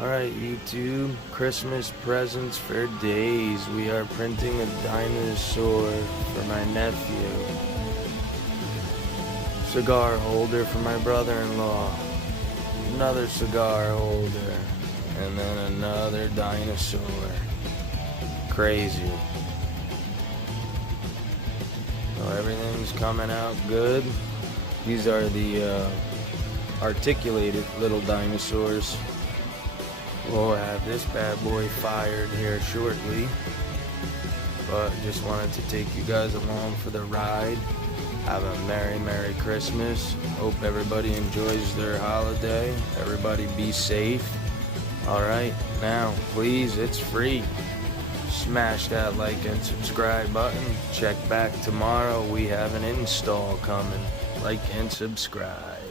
Alright, YouTube, Christmas presents for days. We are printing a dinosaur for my nephew. Cigar holder for my brother-in-law. Another cigar holder. And then another dinosaur. Crazy. So everything's coming out good. These are the articulated little dinosaurs. We'll have this bad boy fired here shortly, but just wanted to take you guys along for the ride. Have a Merry Christmas. Hope everybody enjoys their holiday. Everybody be safe. Alright, now please, it's free. Smash that like and subscribe button. Check back tomorrow. We have an install coming. Like and subscribe.